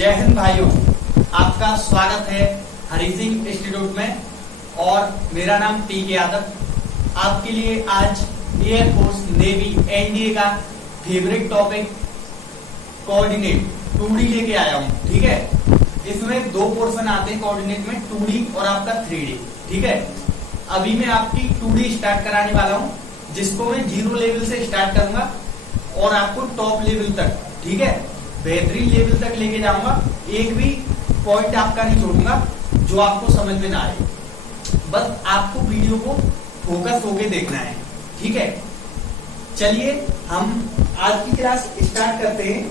जय हिंद भाइयों, आपका स्वागत है हरि सिंह इंस्टीट्यूट में। और मेरा नाम टी के यादव। आपके लिए आज एयरफोर्स नेवी एनडीए का फेवरेट टॉपिक कोऑर्डिनेट 2D लेके आया हूँ। ठीक है, इसमें दो पोर्शन आते हैं कोऑर्डिनेट में, 2D और आपका 3D। ठीक है, अभी मैं आपकी 2D स्टार्ट कराने वाला हूँ, जिसको मैं 0 लेवल से स्टार्ट करूंगा और आपको टॉप लेवल तक, ठीक है, बेहतरीन लेवल तक लेके जाऊंगा। एक भी पॉइंट आपका नहीं छोड़ूंगा जो आपको समझ में ना आए। बस आपको वीडियो को फोकस होके देखना है। ठीक है, चलिए हम आज की क्लास स्टार्ट करते हैं।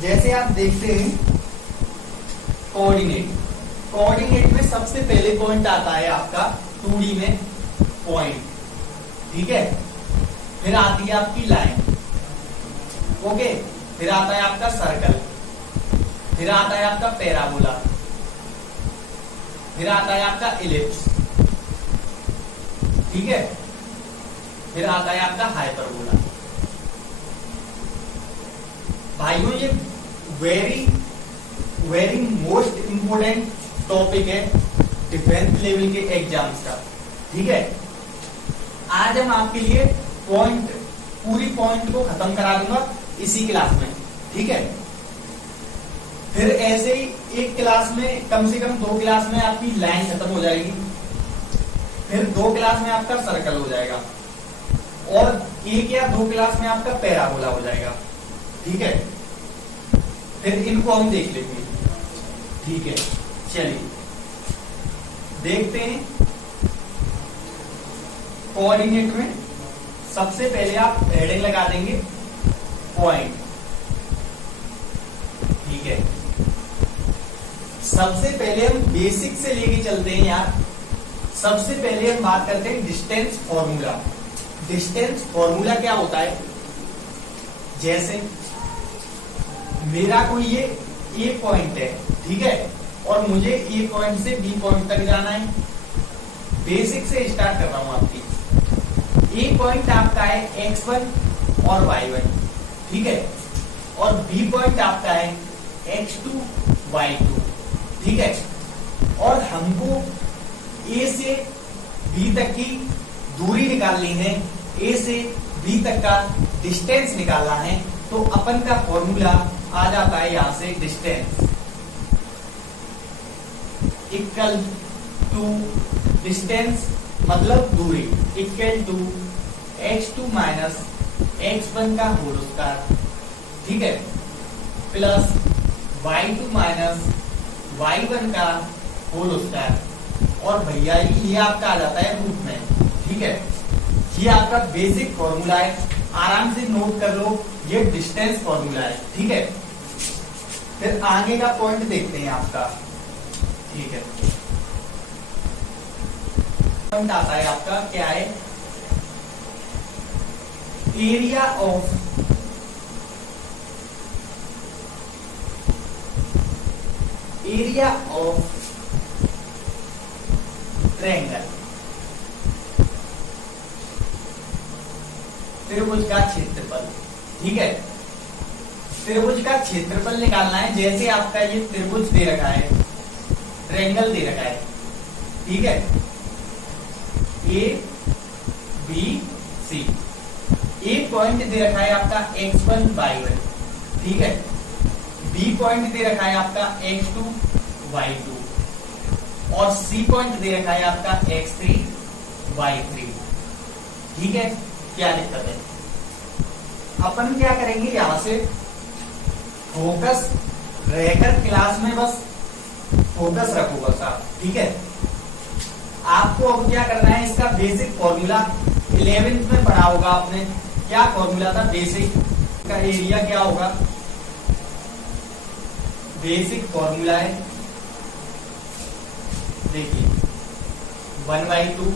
जैसे आप देखते हैं कोऑर्डिनेट में सबसे पहले पॉइंट आता है आपका 2D में पॉइंट। ठीक है, फिर आती है आपकी लाइन, ओके, फिर आता है आपका सर्कल, फिर आता है आपका पैराबोला, फिर आता है आपका इलिप्स, ठीक है, फिर आता है आपका हाइपरबोला। भाइयों, ये वेरी मोस्ट इंपोर्टेंट टॉपिक है डिफेंस लेवल के एग्जाम्स का। ठीक है, आज हम आपके लिए पूरी पॉइंट को खत्म करा दूंगा इसी क्लास में। ठीक है, फिर ऐसे ही एक क्लास में कम से कम 2 क्लास में आपकी लाइन खत्म हो जाएगी, फिर 2 क्लास में आपका सर्कल हो जाएगा और 1 या 2 क्लास में आपका पैराबोला हो जाएगा। ठीक है, फिर इनको हम देख लेंगे। ठीक है, चलिए देखते हैं। कोऑर्डिनेट में सबसे पहले आप हेडिंग लगा देंगे पॉइंट। ठीक है, सबसे पहले हम बेसिक से लेके चलते हैं यार। सबसे पहले हम बात करते हैं डिस्टेंस फॉर्मूला। डिस्टेंस फॉर्मूला क्या होता है? जैसे मेरा कोई ये ए पॉइंट है, ठीक है, और मुझे ए पॉइंट से बी पॉइंट तक जाना है। बेसिक से स्टार्ट कर रहा हूं आपकी। ए पॉइंट आपका है x1 और y1, ठीक है, और बी पॉइंट आपका है x2 y2, ठीक है, और हमको ए से बी तक की दूरी निकालनी है, ए से बी तक का डिस्टेंस निकालना है। तो अपन का फॉर्मूला आ जाता है यहां से, डिस्टेंस इक्वल टू डिस्टेंस मतलब दूरी equal to x2 minus x1 का होल स्क्वायर, ठीक है, प्लस y2 माइनस y1 का होल स्क्वायर। और भैया ये आपका आ जाता है रूट में। ठीक है, ये आपका बेसिक फॉर्मूला है, आराम से नोट कर लो, ये डिस्टेंस फॉर्मूला है। ठीक है, फिर आगे का पॉइंट देखते हैं आपका। ठीक है, पॉइंट आता है आपका क्या है? एरिया ऑफ ट्रायंगल, त्रिभुज का क्षेत्रफल। ठीक है, त्रिभुज का क्षेत्रफल निकालना है। जैसे आपका ये त्रिभुज दे रखा है, ट्रायंगल दे रखा है, ठीक है, ए बी सी, एक पॉइंट दे रखा है आपका x1 y1, ठीक है, बी पॉइंट दे रखा है आपका x2 y2 और सी पॉइंट दे रखा है आपका x3 y3। ठीक है, क्या दिक्कत है? अपन क्या करेंगे, यहां से फोकस रहकर क्लास में बस फोकस रखो बस आप। ठीक है, आपको अब क्या करना है, इसका बेसिक फॉर्मूला 11th में पढ़ा होगा आपने। क्या फॉर्मूला था बेसिक का? एरिया क्या होगा? बेसिक फॉर्मूला है, देखिए 1/2।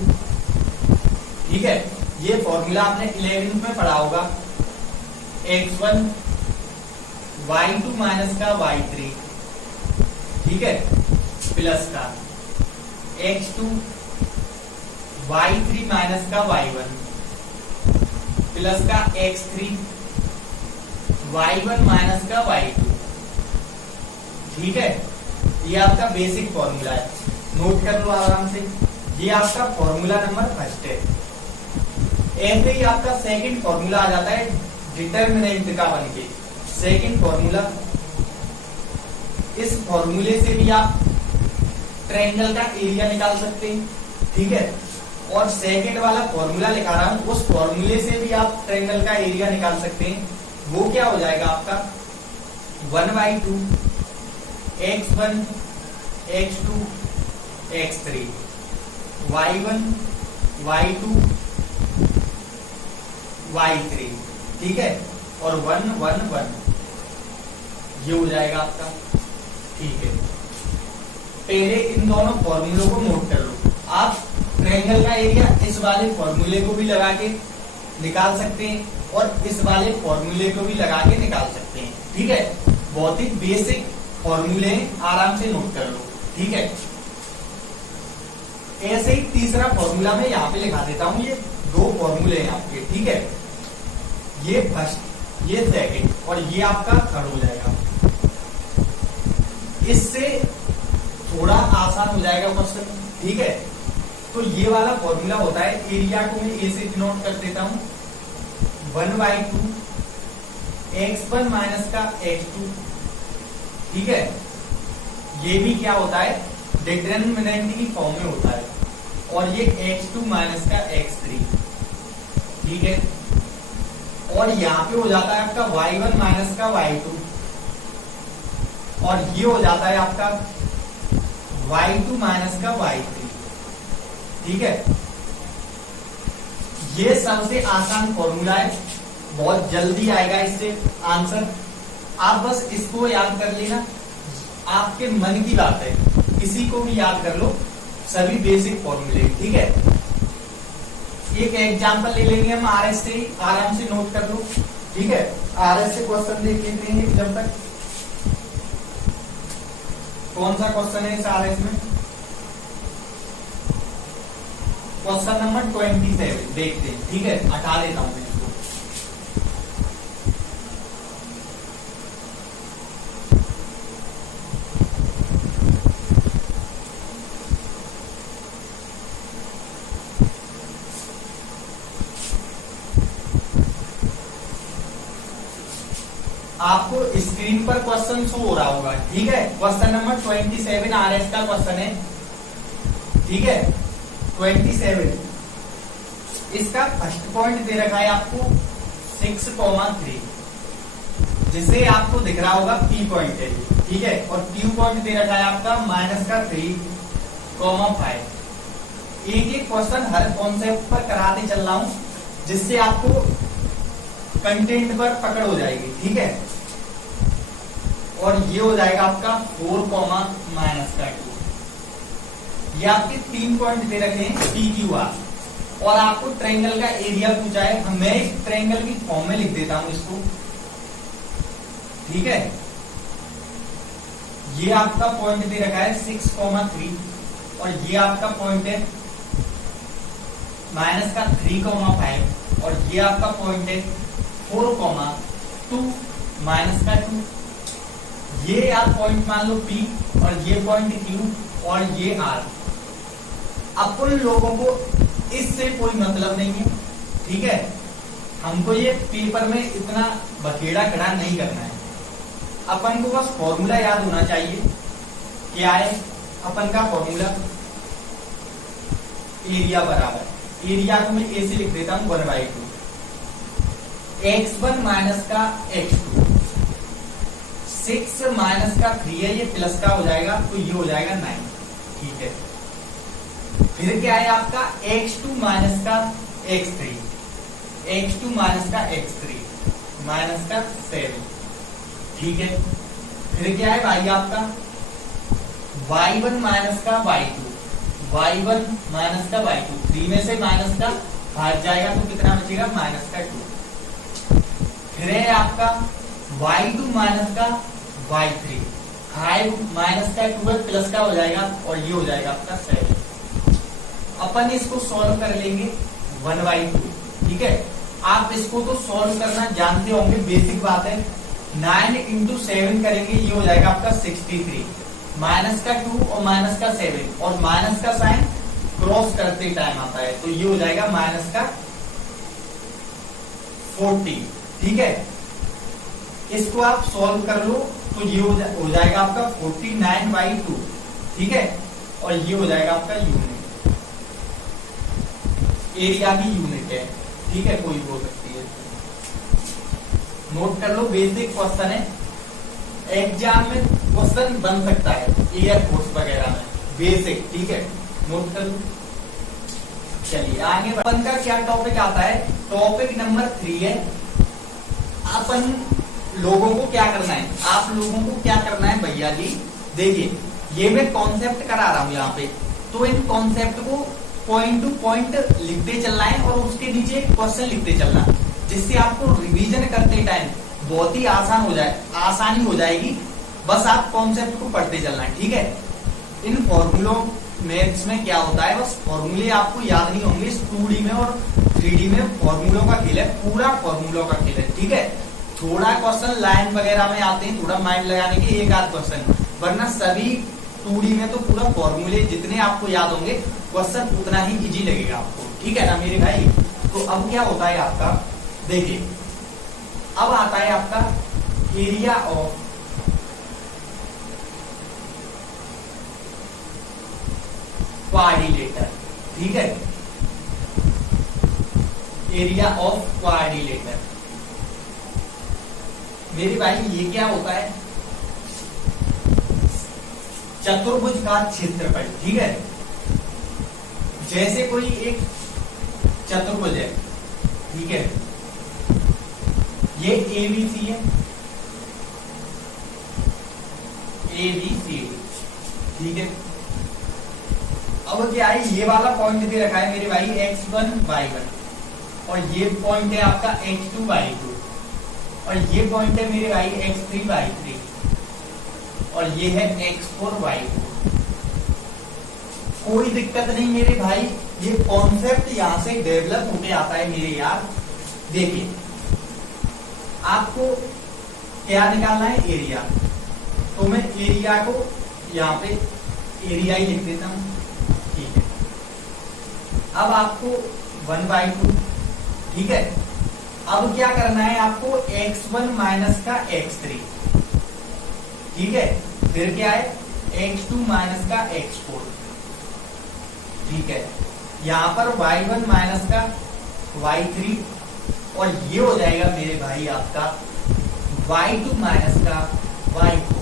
ठीक है, ये फॉर्मूला आपने 11th में पढ़ा होगा। x1 y2 माइनस का y3, ठीक है, प्लस का x2 y3 माइनस का y1 प्लस का x3 y1 माइनस का y2। ठीक है, ये आपका बेसिक फॉर्मूला है, नोट कर लो आराम से। ये आपका फॉर्मूला नंबर फर्स्ट है। ऐसे ही आपका सेकंड फॉर्मूला आ जाता है डिटर्मिनेंट का बनके। सेकंड फॉर्मूला, इस फॉर्मूले से भी आप ट्रायंगल का एरिया निकाल सकते हैं, ठीक है। और सेकंड वाला फॉर्मूला लिखा रहा हूं, उस फॉर्मूले से भी आप ट्रायंगल का एरिया निकाल सकते हैं। वो क्या हो जाएगा आपका 1/2 x1 x2 x3 y1 y2 y3, ठीक है, और 1 1 1 ये हो जाएगा आपका, ठीक है। पहले इन दोनों फॉर्मूलों को नोट कर लो। आप ट्रायंगल का एरिया इस वाले फॉर्मूले को भी लगा के निकाल सकते हैं और इस वाले फॉर्मूले को भी लगा के निकाल सकते हैं, ठीक है। बहुत ही बेसिक फॉर्मूले हैं, आराम से नोट कर लो, ठीक है। ऐसे ही तीसरा फॉर्मूला मैं यहाँ पे लिखा देता हूं। ये दो फॉर्मूले हैं आपके, ठीक है। ये फर्स्ट, ये सेकंड और ये आपका थर्ड हो जाएगा। इससे थोड़ा आसान हो जाएगा क्वेश्चन, ठीक है। तो ये वाला फॉर्मूला होता है, एरिया को मैं ए से डिनोट कर देता हूं 1/2 x1 माइनस का x2, ठीक है। ये भी क्या होता है, डिटर्मिनेंट की फॉर्म में होता है। और ये x2 माइनस का x3, ठीक है। और यहाँ पे हो जाता है आपका y1 माइनस का y2 और ये हो जाता है आपका y2 माइनस का y3, ठीक है। ये सबसे आसान फॉर्मूला है, बहुत जल्दी आएगा इससे आंसर। आप बस इसको याद कर लेना, आपके मन की बात है, किसी को भी याद कर लो, सभी बेसिक फॉर्मूले, ठीक है। एक एग्जांपल ले लेंगे हम आरएस से, आराम से नोट कर लो, ठीक है। आरएस से क्वेश्चन देख लेते हैं जब तक। कौन सा क्वेश्चन है इस आरएस में? क्वेश्चन नंबर 27 देखते हैं, ठीक है। हटा देता हूं मैं इसको। आपको स्क्रीन पर क्वेश्चन शो हो रहा होगा, ठीक है। क्वेश्चन नंबर 27 आरएस का क्वेश्चन है, ठीक है। 27 इसका फर्स्ट पॉइंट दे रखा है आपको 6,3, जिसे आपको दिख रहा होगा P पॉइंट है, ठीक है। और Q पॉइंट दे रखा है आपका -3,5। एक एक क्वेश्चन हर कॉन्सेप्ट पर कराते चल रहा हूं, जिससे आपको कंटेंट पर पकड़ हो जाएगी, ठीक है। और ये हो जाएगा आपका 4,-2। ये आपके 3 पॉइंट दे रखे हैं PQR, और आपको ट्रायंगल का एरिया पूछा है। मैं एक ट्रायंगल की फॉर्म में लिख देता हूं इसको, ठीक है। ये आपका पॉइंट दे रखा है 6,3 और ये आपका पॉइंट है -3,5 और ये आपका पॉइंट है 4,2 -2। ये आप पॉइंट मान लो P और ये पॉइंट Q और ये R। अपन लोगों को इससे कोई मतलब नहीं है, ठीक है। हमको ये पेपर में इतना बखेड़ा खड़ा नहीं करना है। अपन को बस फॉर्मूला याद होना चाहिए। क्या है अपन का फॉर्मूला? एरिया बराबर, एरिया को मैं ए से लिख देता हूं 1/2 x1 माइनस का x2, 6 माइनस का 3 है, ये प्लस का हो जाएगा तो ये हो जाएगा 9, ठीक है। फिर क्या है आपका x2 माइनस का x3, x2 माइनस का x3 माइनस का 7, ठीक है। फिर क्या है भाई आपका y1 माइनस का y2, y1 माइनस का y2, 3 में से माइनस का भाग जाएगा तो कितना बचेगा -2। फिर है आपका y2 माइनस का y3, 5 माइनस का 2 प्लस का हो जाएगा और ये हो जाएगा आपका 7। अपन इसको सॉल्व कर लेंगे 1/2, ठीक है। आप इसको तो सॉल्व करना जानते होंगे, बेसिक बात है। 9 इंटू 7 करेंगे, ये हो जाएगा आपका 63, माइनस का 2 और माइनस का 7 और माइनस का साइन क्रॉस करते टाइम आता है, तो ये हो जाएगा माइनस का 40। ठीक है, इसको आप सॉल्व कर लो तो ये हो जाएगा आपका 49/2। ठीक है, और ये हो जाएगा आपका यूनिट, एरिया की यूनिट है। ठीक है, कोई बोल सकती है, नोट कर लो, बेसिक क्वेश्चन है, एग्जाम में क्वेश्चन बन सकता है एयरफोर्स वगैरह में, बेसिक। ठीक है, नोट कर लो। चलिए आगे अपन का क्या टॉपिक आता है, टॉपिक नंबर 3 है, अपन लोगों को क्या करना है, आप लोगों को क्या करना है भैया जी, देखिए ये मैं कॉन्सेप्ट करा रहा हूं यहाँ पे, तो इन कॉन्सेप्ट को पॉइंट टू पॉइंट लिखते चलना है और उसके नीचे क्वेश्चन लिखते चलना, जिससे आपको रिवीजन करते टाइम बहुत ही आसानी हो जाएगी। बस आप कॉन्सेप्ट को पढ़ते चलना है। ठीक है, इन फॉर्मूलों मैथ्स में क्या होता है, बस फॉर्मूले आपको याद नहीं होंगे, 2D में और 3D में फॉर्मूलों का खेल है, पूरा फॉर्मूलों का खेल है। ठीक है, थोड़ा क्वेश्चन लाइन वगैरह में आते हैं, थोड़ा माइंड लगाने के एक आध क्वेश्चन, वरना सभी 2D में तो पूरा फॉर्मूले जितने आपको याद होंगे क्वेश्चन उतना ही इजी लगेगा आपको। ठीक है ना मेरे भाई, तो अब क्या होता है आपका, देखिए अब आता है आपका एरिया ऑफ क्वाड्रिलेटर। ठीक है, एरिया ऑफ क्वाड्रिलेटर मेरे भाई ये क्या होता है, चतुर्भुज का क्षेत्रफल। ठीक है, जैसे कोई एक चतुर्भुज है, ठीक है, ये ABC है, ABCD। ठीक है, अब क्या है, ये वाला पॉइंट दे रखा है मेरे भाई x1 y1, और ये पॉइंट है आपका x2 y2, और ये पॉइंट है मेरे भाई x3 y3, और ये है x4 y4। कोई दिक्कत नहीं मेरे भाई, ये कॉन्सेप्ट यहां से डेवलप होके आता है मेरे यार। देखिए आपको क्या निकालना है, एरिया, तो मैं एरिया को यहाँ पे एरिया ही लिख देता हूं। ठीक है, अब आपको 1/2। ठीक है, अब क्या करना है आपको, x1 माइनस का x3। ठीक है, फिर क्या है x2 माइनस का x4। ठीक है, यहां पर y1 माइनस का y3, और ये हो जाएगा मेरे भाई आपका y2 माइनस का y4।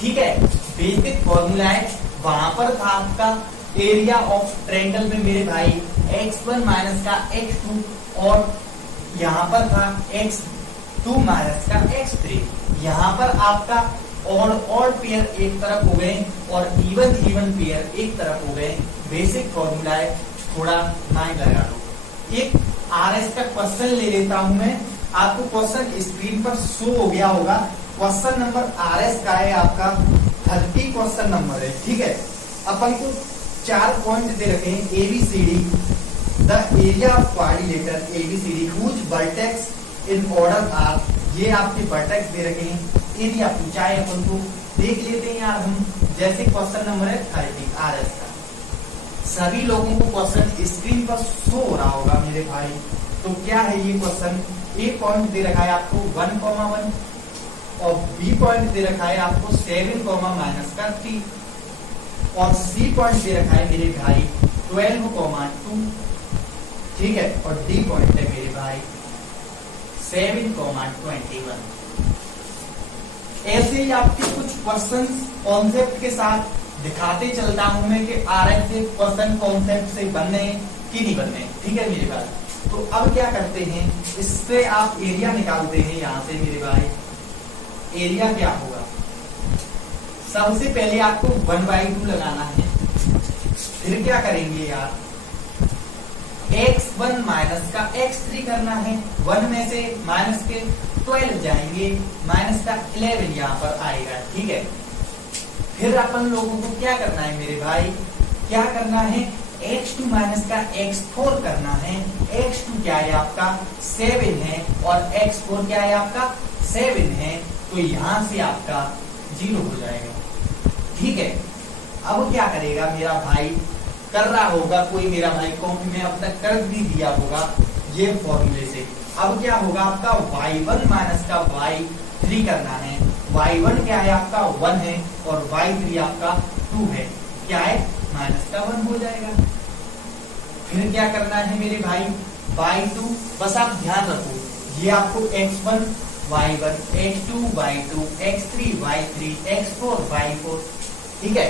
ठीक है, बेसिक फॉर्मूला है, वहां पर था आपका एरिया ऑफ ट्रायंगल में मेरे भाई x1 माइनस का x2, और यहां पर था x2 माइनस का x3। यहां पर आपका ऑड पेयर एक तरफ हो गए और इवन पेयर एक तरफ हो गए। बेसिक फॉर्मूला है, थोड़ा माइंड लगा लो। एक RS का क्वेश्चन ले लेता हूं मैं, आपको क्वेश्चन स्क्रीन पर शो हो गया होगा। क्वेश्चन नंबर RS का है आपका 30 क्वेश्चन नंबर है। ठीक है, अपन को 4 पॉइंट दे रखे हैं, ABCD, the area of quadrilateral ABCD whose vertex in order are, ये आपके वर्टेक्स दे रखे हैं। एरिया पूछा है, अपन को देख लेते हैं यार हम, जैसे क्वेश्चन नंबर है 30 RS का। सभी लोगों को क्वेश्चन स्क्रीन पर शो हो रहा होगा मेरे भाई। तो क्या है ये क्वेश्चन, ए पॉइंट दे रखा है आपको 1,1 और बी पॉइंट दे रखा है आपको 7, -3, और सी पॉइंट दे रखा है मेरे भाई 12,2। ठीक है, और डी पॉइंट है मेरे भाई 7,21। ऐसे ही आपके कुछ क्वेश्चन कॉन्सेप्ट के साथ दिखाते चलता हूं मैं कि RS से क्वेश्चन कॉन्सेप्ट से बनने कि नहीं बनने। ठीक है मेरे भाई, तो अब क्या करते हैं, इससे आप एरिया निकालते हैं यहां से मेरे भाई। एरिया क्या होगा, सबसे पहले आपको 1/2 लगाना है, फिर क्या करेंगे यार, x1 माइनस का x3 करना है, 1 में से माइनस के 12 जाएंगे, माइनस का 11 यहाँ पर आएगा। ठीक है, फिर अपन लोगों को क्या करना है मेरे भाई, क्या करना है, x2 माइनस का x4 करना है। x2 क्या है आपका 7 है और x4 क्या है आपका 7 है, तो यहां से आपका 0 हो जाएगा। ठीक है, अब क्या करेगा मेरा भाई, कर रहा होगा कोई मेरा भाई कॉपी में अब तक कर भी दिया होगा ये फॉर्मूले से। अब क्या होगा आपका y1 माइनस का y3 करना है। y1 क्या है आपका 1 है और y3 आपका 2 है, क्या है माइनस का 1 हो जाएगा। फिर क्या करना है मेरे भाई y2, बस आप ध्यान रखो ये आपको x1 y1 x2 y2 x3 y3 x4 y4, ठीक है।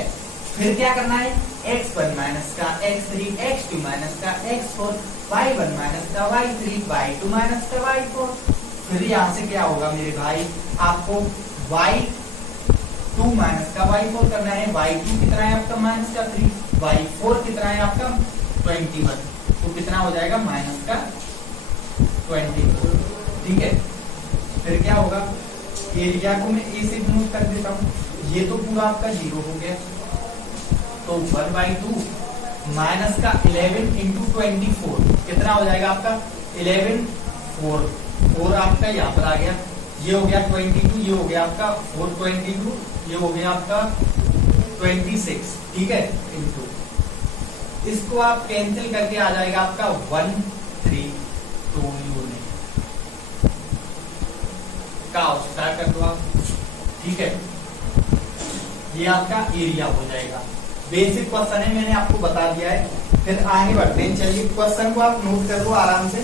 फिर क्या करना है x1 माइनस का x3 x2 माइनस का x4 y1 माइनस का y3 y2 माइनस का y4। फिर यहां से क्या होगा मेरे भाई, आपको y2 माइनस का y4 करना है। y2 कितना है आपका माइनस का 3, y4 कितना है आपका 21, तो कितना हो जाएगा माइनस का 24। ठीक है, फिर क्या होगा, एरिया को मैं ए से नोट कर देता हूँ, ये तो पूरा आपका 0 हो गया, तो 1/2 माइनस का 11 इंटू 24 कितना हो जाएगा आपका 11 4 आपका यहाँ पर आ गया, ये हो गया 22, ये हो गया आपका 422, ये हो गया आपका 26, ठीक है, इंटू इसको आप कैंसिल करके आ जाएगा आपका 1 3 2 यूनिट का स्टार्ट कर दो आप। ठीक है, ये आपका एरिया हो जाएगा। बेसिक क्वेश्चन है, मैंने आपको बता दिया है। फिर आगे बढ़ते हैं, चलिए क्वेश्चन को आप नोट कर लो आराम से,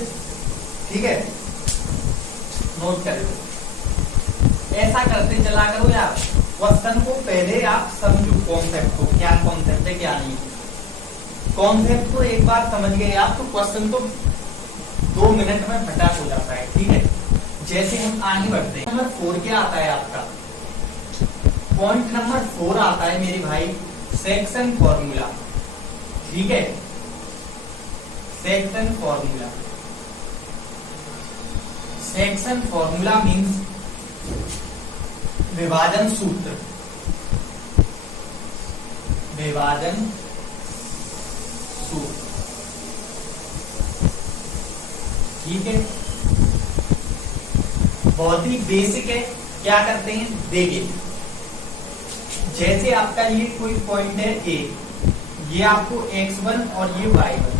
ठीक है, नोट कर लो। ऐसा करते चला करो यार, क्वेश्चन को पहले आप समझो, कॉन्सेप्ट को, क्या कॉन्सेप्ट है क्या नहीं। कॉन्सेप्ट को एक बार समझ गए आप तो क्वेश्चन तो 2 मिनट में फटाक हो जाता है। ठीक है, जैसे हम आगे बढ़ते हैं, नंबर 4 क्या आता है आपका, पॉइंट नंबर 4 आता है मेरे भाई सेक्शन फॉर्मूला। ठीक है, section formula, section formula means विभाजन सूत्र, विभाजन सूत्र। ठीक है, बहुत ही बेसिक है। क्या करते हैं देखिए, जैसे आपका ये कोई पॉइंट है ए, ये आपको x1 और ये y1,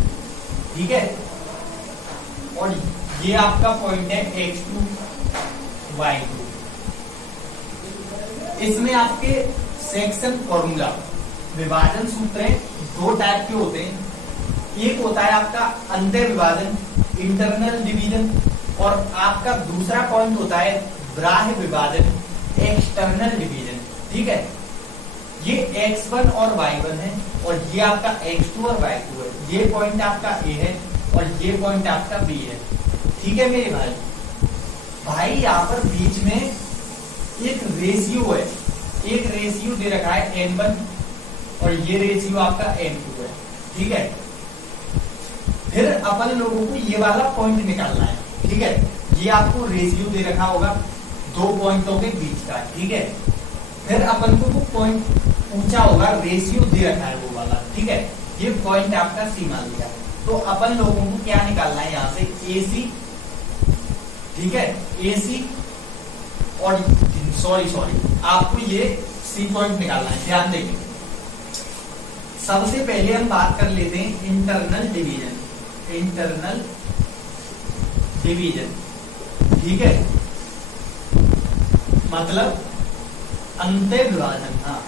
ठीक है, और ये आपका पॉइंट है x2 y2। इसमें आपके सेक्शन फॉर्मूला विभाजन सूत्र है, 2 टाइप के होते हैं। एक होता है आपका अंतर विभाजन, इंटरनल डिवीजन, और आपका दूसरा पॉइंट होता है बाह्य विभाजन, एक्सटर्नल डिवीजन। ठीक है, ये x1 और y1 है और ये आपका x2 और y2 है। ये पॉइंट आपका a है और ये पॉइंट आपका b है। ठीक है मेरे भाई, भाई यहाँ पर बीच में एक रेशियो है, एक रेशियो दे रखा है n1 और ये रेशियो आपका n2 है। ठीक है, फिर अपन लोगों को ये वाला पॉइंट निकालना है। ठीक है, ये आपको रेशियो दे रखा होगा 2 पॉइंटों के बीच का। ठीक है, फिर अपन को वो पॉइंट पूछा होगा, रेशियो दे रखा है वो वाला। ठीक है, ये पॉइंट आपका सी मान लिया, तो अपन लोगों को क्या निकालना है यहाँ से AC। ठीक है, AC और सॉरी आपको ये सी पॉइंट निकालना है। ध्यान देंगे, सबसे पहले हम बात कर लेते हैं इंटरनल डिवीजन, इंटरनल डिवीजन। ठीक है, मतलब अंतर विभाजन। हाँ,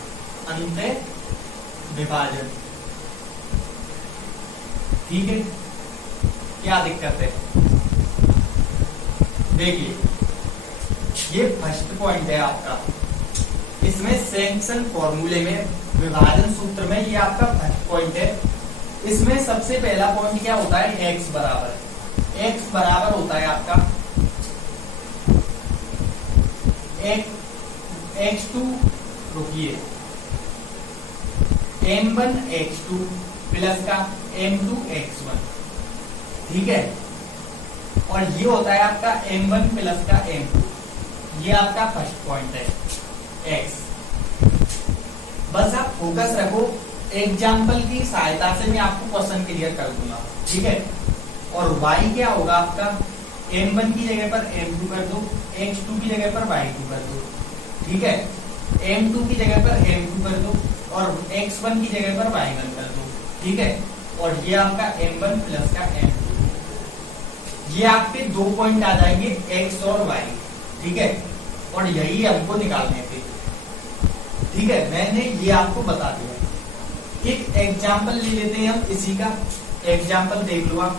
अंतर विभाजन। ठीक है, क्या दिक्कत है देखिए, ये फर्स्ट पॉइंट है आपका, इसमें सेक्शन फॉर्मूले में विभाजन सूत्र में ये आपका फर्स्ट पॉइंट है। इसमें सबसे पहला पॉइंट क्या होता है, x बराबर, x बराबर होता है आपका x2, रुकिए, m1 x2 प्लस का m2 x1। ठीक है, और ये होता है आपका m1 प्लस का m2, ये आपका फर्स्ट पॉइंट है x। बस आप फोकस रखो, एग्जाम्पल की सहायता से मैं आपको क्वेश्चन क्लियर कर दूंगा, ठीक है। और y क्या होगा आपका, m1 की जगह पर m2 कर दो, x2 की जगह पर y2 कर दो, ठीक है। m2 की जगह पर m2 कर दो और x1 की जगह पर y1 कर दो, ठीक है। और ये आपका m1 प्लस का m2, ये आपके 2 पॉइंट आ जाएंगे x और y, ठीक है। और यही हमको निकालने थे, ठीक है। मैंने ये आपको बता दिया। एक एग्जाम्पल ले लेते हैं हम इसी का, एग्जाम्पल देख लो आप।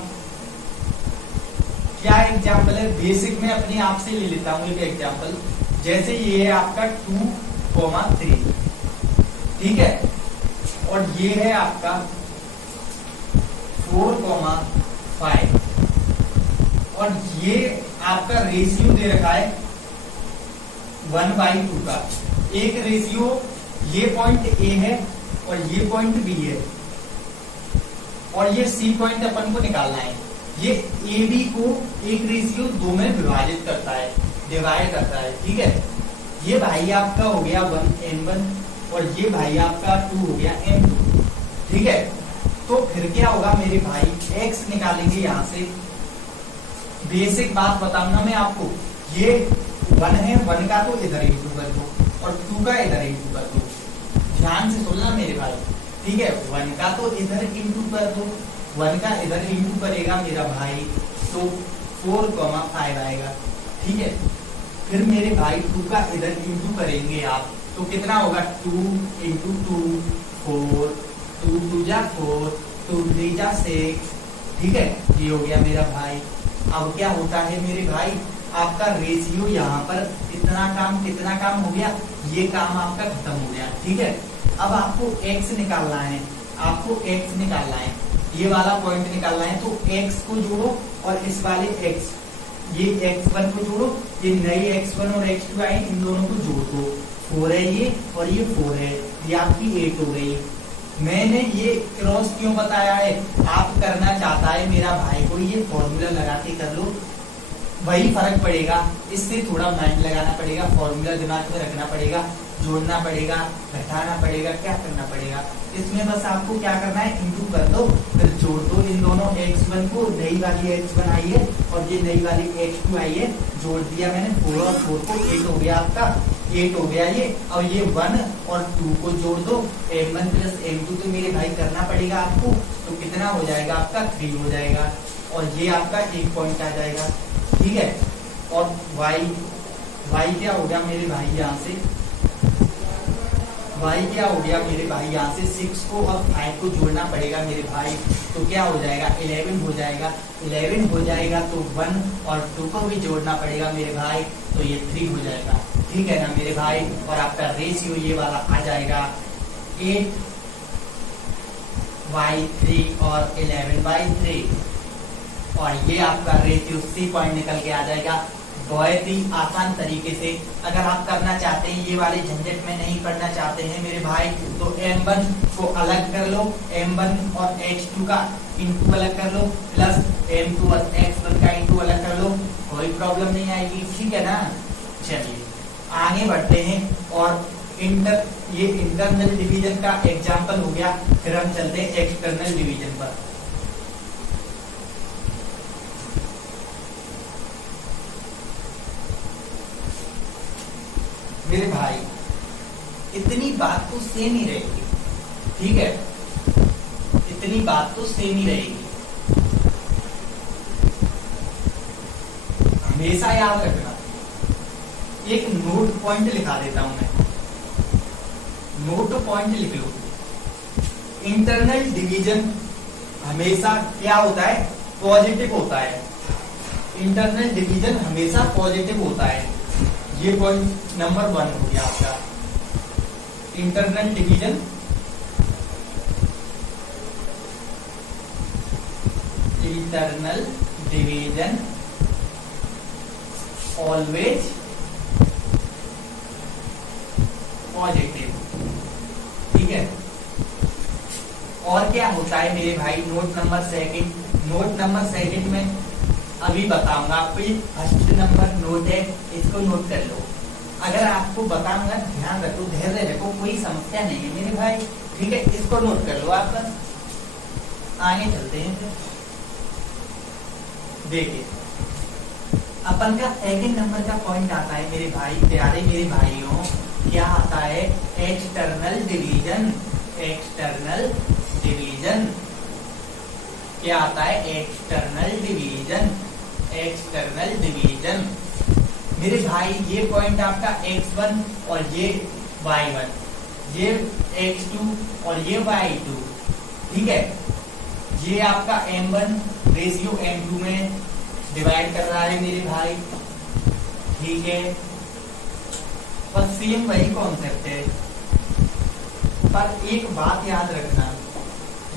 क्या एग्जाम्पल है, बेसिक में अपने आप से ले लेता हूं एक एग्जाम्पल। जैसे ये है आपका 2,3, ठीक है। और ये है आपका 4,5 और ये आपका रेशियो दे रखा है 1/2 का। एक रेशियो ये पॉइंट ए है और ये पॉइंट बी है और ये सी पॉइंट अपन को निकालना है। ये ए बी को एक रेशियो 2 में विभाजित करता है, डिवाइड करता है, ठीक है। ये भाई आपका हो गया 1n1 और ये भाई आपका 2 हो गया n2, ठीक है। तो फिर क्या होगा मेरे भाई, x निकालेंगे यहां से। बेसिक बात बताऊंगा मैं आपको, ये 1 है, 1 का तो इधर इंटू कर दो और 2 का इधर इंटू कर दो। ध्यान से सुनना मेरे भाई, ठीक है। 1 का तो इधर इंटू कर दो, 1 का इधर इंटू करेगा मेरा भाई तो 4,5 आएगा, ठीक है। फिर मेरे भाई 2 का इधर इंटू करेंगे आप तो कितना होगा, 2 इंटू 2 4, 2 2 जा 4, 2 3 जा 6, ठीक है। ये हो गया मेरा भाई। अब क्या होता है मेरे भाई, आपका रेशियो यहाँ पर कितना काम हो गया, ये काम आपका खत्म हो गया, ठीक है। अब आपको x निकालना है, आपको x निकालना है, ये वाला पॉइंट निकालना है। तो x को जोड़ो और इस वाले x, ये x1 को जोड़ो, ये नई x1 और x2 आई, इन दोनों को जोड़ दो। 4 है ये और ये 4 है, ये आपकी 8 हो गई। मैंने ये क्रॉस क्यों बताया है, आप करना चाहता है मेरा भाई को ये फॉर्मूला लगा के कर लो, वही फर्क पड़ेगा। इससे थोड़ा माइंड लगाना पड़ेगा, फॉर्मूला दिमाग में रखना पड़ेगा, जोड़ना पड़ेगा, घटाना पड़ेगा, क्या करना पड़ेगा। इसमें बस आपको क्या करना है, इंटू कर दो, फिर जोड़ दो इन दोनों x1 को, नई वाली x1 आई है और ये नई वाली x2 आई है, जोड़ दिया मैंने 4 और 4 को, 8 हो गया आपका, 8 हो गया ये। और ये 1 और 2 को जोड़ दो, m1 प्लस m2 तो मेरे भाई करना पड़ेगा आपको, तो कितना हो जाएगा आपका 3 हो जाएगा और ये आपका 1 पॉइंट आ जाएगा, ठीक है। और y क्या हो गया मेरे भाई, यहाँ से y क्या हो गया मेरे भाई, यहाँ से 6 को और 5 को जोड़ना पड़ेगा मेरे भाई, तो क्या हो जाएगा 11 हो जाएगा। 11 हो जाएगा तो 1 और 2 को भी जोड़ना पड़ेगा मेरे भाई, तो ये 3 हो जाएगा, ठीक है ना मेरे भाई। और आपका रेशियो ये वाला आ जाएगा 8/3 और 11/3 और ये आपका रेशियो सी पॉइंट निकल के आ जाएगा। बहुत ही आसान तरीके से अगर आप करना चाहते हैं, ये वाले झंझट में नहीं पढ़ना चाहते हैं मेरे भाई, तो m1 को अलग कर लो, m1 और x2 का इंटू अलग कर लो, प्लस m2 और x1 का इंटू अलग कर लो, कोई प्रॉब्लम नहीं आएगी, ठीक है ना। चलिए आगे बढ़ते हैं और ये इंटरनल डिवीजन का एग्जाम्पल हो गया, फिर हम चलते हैं एक्सटर्नल डिवीजन पर। मेरे भाई इतनी बात तो सेम ही रहेगी, ठीक है, इतनी बात तो सेम ही रहेगी। हमेशा याद रखना, एक नोट पॉइंट लिखा देता हूं मैं, नोट पॉइंट लिख लो। इंटरनल डिवीजन हमेशा क्या होता है, पॉजिटिव होता है। इंटरनल डिवीजन हमेशा पॉजिटिव होता है। ये पॉइंट नंबर 1 हो गया आपका। इंटरनल डिवीजन ऑलवेज पॉजिटिव, ठीक है। और क्या होता है मेरे भाई, नोट नंबर सेकंड में अभी बताऊंगा आपको। ये फर्स्ट नंबर नोट है, इसको नोट कर लो। अगर आपको बताऊंगा, ध्यान रखो, धैर्य रखो, कोई समस्या नहीं है मेरे भाई, ठीक है, इसको नोट कर लो आप बस। आगे चलते हैं फिर। देखिए अपन का सेकंड नंबर का पॉइंट आता है मेरे भाई, प्यारे मेरे भाइयों, क्या आता है? External division. एक्सटर्नल डिवीजन क्या आता है? External division. एक्सटर्नल डिवीजन मेरे भाई, ये पॉइंट आपका x1 और ये y1, ये x2 और ये y2, ठीक है। ये आपका m1 रेशियो m2 में डिवाइड कर रहा है मेरे भाई, ठीक है। बस सेम वही कॉन्सेप्ट है, पर एक बात याद रखना,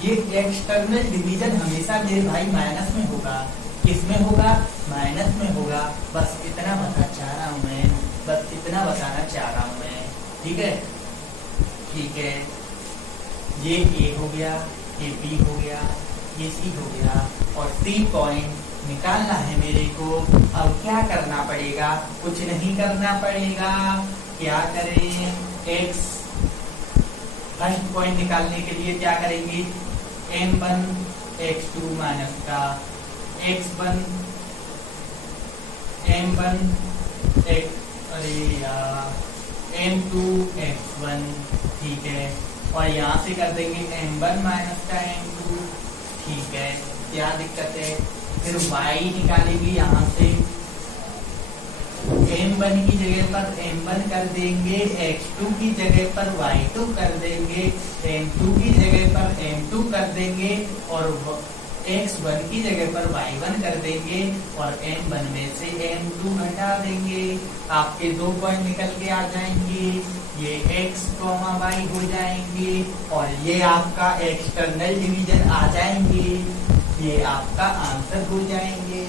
ये एक्सटर्नल डिवीजन हमेशा मेरे भाई माइनस में होगा। किसमें होगा? माइनस में होगा। बस इतना बताना चाह रहा हूं मैं, बस इतना बताना चाह रहा हूं मैं, ठीक है। ठीक है, ये ए हो गया, ये बी हो गया, ये सी हो गया, और सी पॉइंट निकालना है मेरे को। अब क्या करना पड़ेगा? कुछ नहीं करना पड़ेगा। क्या करें? एक्स फर्स्ट पॉइंट निकालने के लिए क्या करेंगे? m1 x2 माइनस का x1 m1 x, अरे यार m2 x1, ठीक है। और यहाँ से कर देंगे m1 माइनस का m2, ठीक है। क्या दिक्कत है? फिर y निकालेंगे यहाँ से, m1 की जगह पर m1 कर देंगे, x2 की जगह पर y2 कर देंगे, m2 की जगह पर m2 कर देंगे, और x1 की जगह पर y1 कर देंगे, और m1 में से m2 घटा देंगे। आपके दो पॉइंट निकल के आ जाएंगे, ये x, y हो जाएंगे, और ये आपका एक्सटर्नल डिवीजन आ जाएंगे, ये आपका आंसर हो जाएंगे।